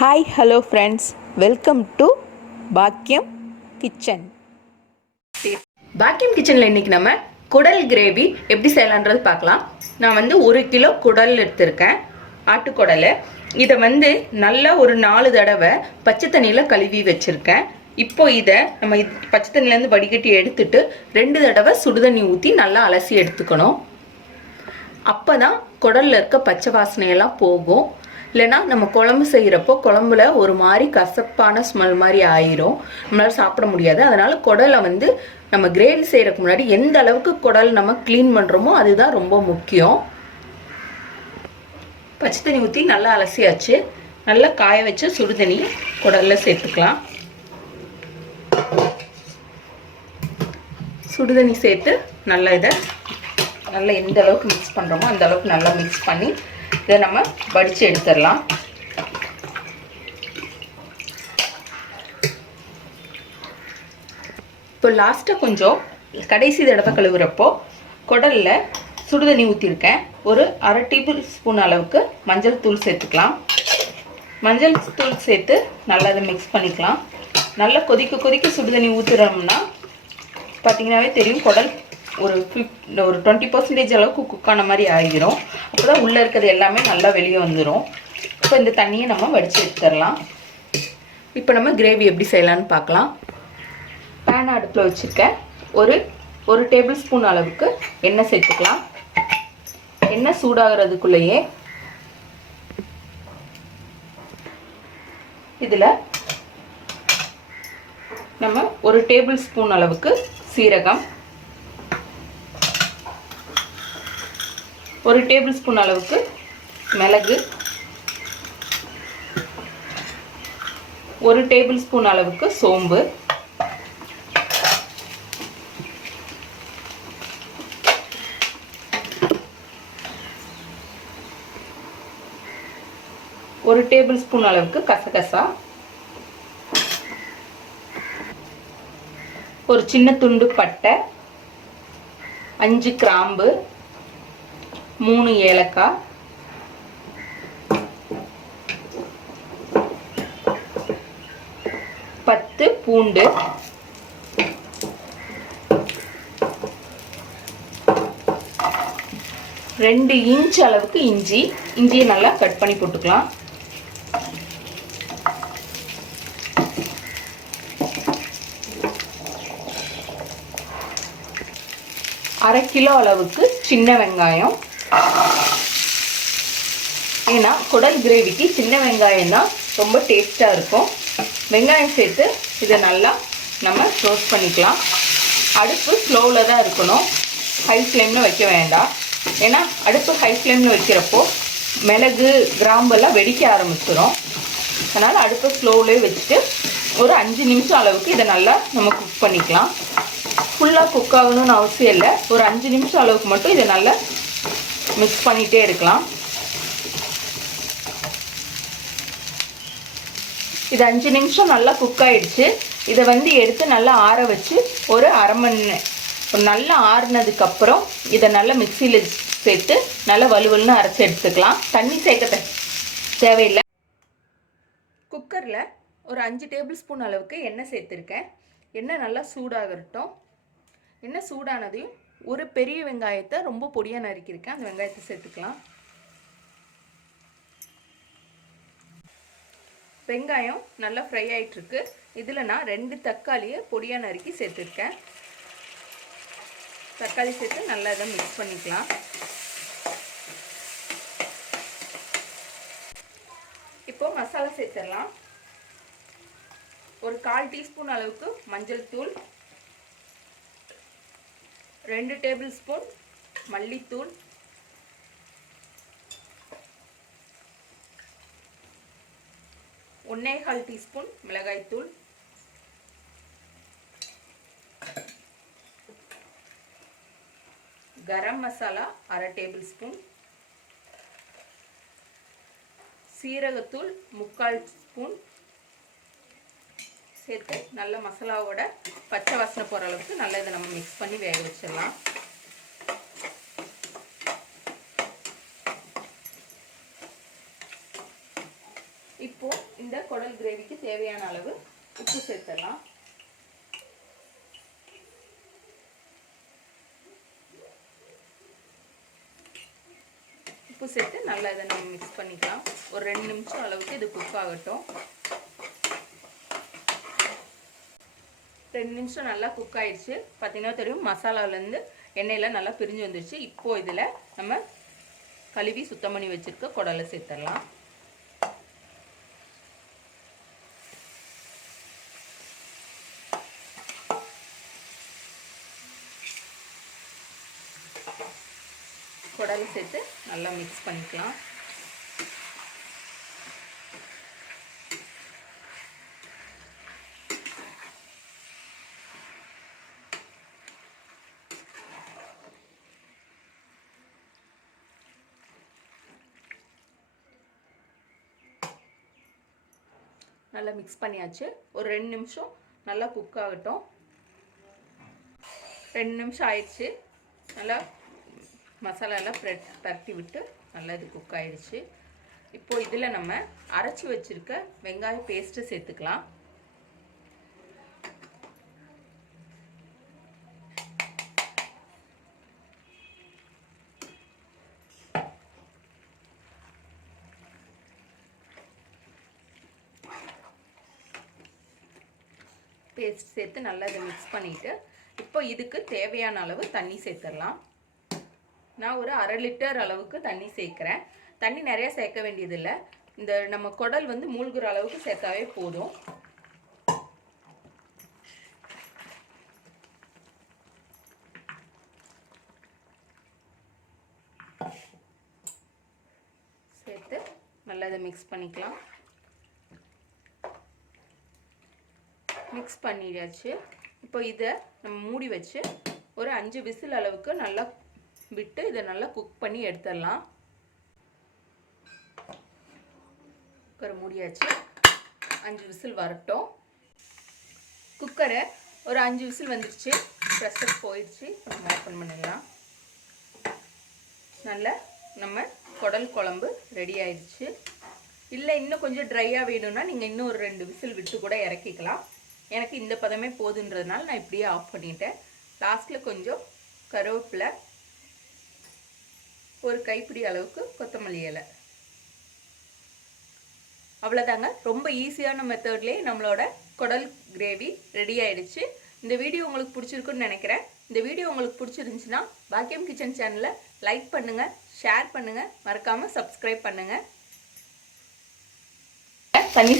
Hi hello friends, welcome to பாக்கியம் kitchen. பாக்கியம் கிச்சனில் இன்றைக்கி நம்ம குடல் கிரேவி எப்படி செய்யலான்றது பார்க்கலாம். நான் 1 கிலோ குடல் எடுத்திருக்கேன், ஆட்டுக்குடல். இதை நல்லா ஒரு 4 தடவை பச்சை தண்ணியில் கழுவி வச்சுருக்கேன். இப்போ இதை நம்ம பச்சை தண்ணியிலேருந்து வடிகட்டி எடுத்துட்டு 2 தடவை சுடுதண்ணி ஊற்றி நல்லா அலசி எடுத்துக்கணும். அப்போ தான் குடலில் இருக்க பச்சை வாசனையெல்லாம் போகும். இல்லைனா நம்ம குழம்பு செய்கிறப்போ குழம்புல ஒரு மாதிரி கசப்பான ஸ்மெல் மாதிரி ஆயிரும், நம்மளால சாப்பிட முடியாது. அதனால் குடலை நம்ம கிரேவி செய்கிறதுக்கு முன்னாடி எந்த அளவுக்கு குடல் நம்ம க்ளீன் பண்ணுறோமோ அதுதான் ரொம்ப முக்கியம். பச்சை தண்ணி ஊற்றி நல்லா அலசியாச்சு. நல்லா காய வச்சு சுடுதண்ணி குடலில் சேர்த்துக்கலாம். சுடுதண்ணி சேர்த்து நல்லா நல்லா எந்த அளவுக்கு மிக்ஸ் பண்ணுறோமோ அந்த அளவுக்கு நல்லா மிக்ஸ் பண்ணி இதை நம்ம வடித்து எடுத்துடலாம். இப்போ லாஸ்ட்டாக கொஞ்சம் கடைசி தடவை கழுவுறப்போ குடலில் சுடுதண்ணி ஊற்றிருக்கேன். ஒரு 1/2 டேபிள் ஸ்பூன் அளவுக்கு மஞ்சள் தூள் சேர்த்துக்கலாம். மஞ்சள் தூள் சேர்த்து நல்லா அதை மிக்ஸ் பண்ணிக்கலாம். நல்லா கொதிக்க சுடுதண்ணி ஊற்றுறோம்னா பார்த்திங்கனாவே தெரியும், குடல் ஒரு 20% அளவுக்கு குக்கான மாதிரி ஆகிரும். அப்போ தான் உள்ளே இருக்கிறது எல்லாமே நல்லா வெளியே வந்துடும். இப்போ இந்த தண்ணியை நம்ம வடித்து எடுத்துடலாம். இப்போ நம்ம கிரேவி எப்படி செய்யலான்னு பார்க்கலாம். பேன் அடுப்பில் வச்சுருக்கேன். ஒரு டேபிள் ஸ்பூன் அளவுக்கு எண்ணெய் சேர்த்துக்கலாம். எண்ணெய் சூடாகிறதுக்குள்ளேயே இதில் நம்ம ஒரு டேபிள் ஸ்பூன் அளவுக்கு சீரகம், ஒரு டேபிள் ஸ்பூன் அளவுக்கு மிளகு, ஒரு டேபிள் ஸ்பூன் அளவுக்கு சோம்பு, ஒரு டேபிள் ஸ்பூன் அளவுக்கு கசகசா, ஒரு சின்ன துண்டு பட்டை, 5 கிராம்பு, 3 ஏலக்காய், 10 பூண்டு, 2 இன்ச் அளவுக்கு இஞ்சியை நல்லா கட் பண்ணி போட்டுக்கலாம். அரை கிலோ அளவுக்கு சின்ன வெங்காயம். ஏன்னா குடல் கிரேவிக்கு சின்ன வெங்காயம் தான் ரொம்ப டேஸ்ட்டாக இருக்கும். வெங்காயம் சேர்த்து இதை நல்லா நம்ம ரோஸ்ட் பண்ணிக்கலாம். அடுப்பு ஸ்லோவில் தான் இருக்கணும், ஹை ஃப்ளேமில் வைக்க வேண்டாம். ஏன்னா அடுப்பு ஹை ஃப்ளேமில் வைக்கிறப்போ மிளகு கிராம்பெல்லாம் வெடிக்க ஆரம்பிச்சிடும். அதனால் அடுப்பை ஸ்லோவிலே வச்சுட்டு ஒரு 5 நிமிஷம் அளவுக்கு இதை நல்லா நம்ம குக் பண்ணிக்கலாம். ஃபுல்லாக குக் ஆகணும்னு அவசியம் இல்லை, ஒரு 5 நிமிஷம் அளவுக்கு மட்டும் இதை நல்லா மிக்ஸ் பண்ணிகிட்டே இருக்கலாம். இது 5 நிமிஷம் நல்லா குக் ஆகிடுச்சு. இதை எடுத்து நல்லா ஆற வச்சு ஒரு அரை மணி ஒரு நல்லா ஆறுனதுக்கப்புறம் இதை நல்லா மிக்சியில் சேர்த்து நல்லா வலுவலுன்னு அரைச்சி எடுத்துக்கலாம். தண்ணி சேர்க்க தேவையில்லை. குக்கரில் ஒரு 5 டேபிள் ஸ்பூன் அளவுக்கு எண்ணெய் சேர்த்துருக்கேன். எண்ணெய் நல்லா சூடாகட்டும். எண்ணெய் சூடானதையும் ஒரு பெரிய வெங்காயத்தை ரொம்ப பொடியாக நறுக்கியிருக்கேன், அந்த வெங்காயத்தை சேர்த்துக்கலாம். வெங்காயம் நல்லா ஃப்ரை ஆகிட்டுருக்கு. இதில் நான் 2 தக்காளியை பொடியாக நறுக்கி சேர்த்துருக்கேன். தக்காளி சேர்த்து நல்லா இதை மிக்ஸ் பண்ணிக்கலாம். இப்போது மசாலா சேர்த்துடலாம். ஒரு 1/4 டீஸ்பூன் அளவுக்கு மஞ்சள் தூள், 2 டேபிள் ஸ்பூன் மல்லித்தூள், 1/4 டீஸ்பூன் மிளகாய்த்தூள், கரம் மசாலா அரை டேபிள் ஸ்பூன், சீரகத்தூள் 3/4 ஸ்பூன் சேர்த்து நல்ல மசாலாவோட பச்சை வாசனை போகிற அளவுக்கு நல்லா இதை நம்ம மிக்ஸ் பண்ணி வேக வச்சிடலாம். இப்போ இந்த குடல் கிரேவிக்கு தேவையான அளவு உப்பு சேர்த்துடலாம். உப்பு சேர்த்து நல்லா இதை நம்ம மிக்ஸ் பண்ணிக்கலாம். ஒரு 2 நிமிஷம் அளவுக்கு இது குக் ஆகட்டும். 2 நிமிஷம் நல்லா குக் ஆயிடுச்சு. பார்த்தீங்கன்னா தெரியும் மசாலாவிலேருந்து எண்ணெயில் நல்லா பிரிஞ்சு வந்துடுச்சு. இப்போது இதில் நம்ம கழுவி சுத்தம் பண்ணி வச்சுருக்க குடலை சேர்த்துடலாம். குடலை சேர்த்து நல்லா மிக்ஸ் பண்ணிக்கலாம். நல்லா மிக்ஸ் பண்ணியாச்சு. ஒரு 2 நிமிஷம் நல்லா குக் ஆகட்டும். 2 நிமிஷம் ஆயிடுச்சு. நல்லா மசாலாலாம் பரட்டி விட்டு நல்லா இது குக் ஆயிடுச்சு. இப்போது இதில் நம்ம அரைச்சி வச்சுருக்க வெங்காய பேஸ்ட்டு சேர்த்துக்கலாம். பேஸ்ட் சேர்த்து நல்லா இதை மிக்ஸ் பண்ணிவிட்டு இப்போ இதுக்கு தேவையான அளவு தண்ணி சேர்த்துடலாம். நான் ஒரு 1/2 லிட்டர் அளவுக்கு தண்ணி சேர்க்குறேன். தண்ணி நிறைய சேர்க்க வேண்டியதில்லை. இந்த நம்ம குடல் வந்து மூழ்கிற அளவுக்கு சேர்த்தாவே போதும். சேர்த்து நல்லா இதை மிக்ஸ் பண்ணிக்கலாம். மிக்ஸ் பண்ணியாச்சு. இப்போ இதை நம்ம மூடி வச்சு ஒரு 5 விசில் அளவுக்கு நல்லா விட்டு இதை நல்லா குக் பண்ணி எடுத்துடலாம். குக்கரை மூடியாச்சு. 5 விசில் வரட்டும். குக்கரை ஒரு 5 விசில் வந்துடுச்சு. ப்ரெஷர் போயிடுச்சு. நம்ம ஓப்பன் பண்ணிடலாம். நல்லா நம்ம குடல் குழம்பு ரெடி ஆயிடுச்சு. இல்லை இன்னும் கொஞ்சம் ட்ரையாக வேணும்னா நீங்கள் இன்னும் ஒரு 2 விசில் விட்டு கூட இறக்கிக்கலாம். எனக்கு இந்த பதமே போதுன்றதுனால நான் இப்படியே ஆஃப் பண்ணிட்டேன். லாஸ்ட்டில் கொஞ்சம் கருவேப்பிலை, ஒரு கைப்பிடி அளவுக்கு கொத்தமல்லி இலை. அவ்வளோதாங்க. ரொம்ப ஈஸியான மெத்தட்லேயே நம்மளோட குடல் கிரேவி ரெடி ஆயிடுச்சு. இந்த வீடியோ உங்களுக்கு பிடிச்சிருக்குன்னு நினைக்கிறேன். இந்த வீடியோ உங்களுக்கு பிடிச்சிருந்துச்சுன்னா பாக்கியம் கிச்சன் சேனலை லைக் பண்ணுங்கள், ஷேர் பண்ணுங்கள், மறக்காமல் சப்ஸ்கிரைப் பண்ணுங்கள். தண்ணி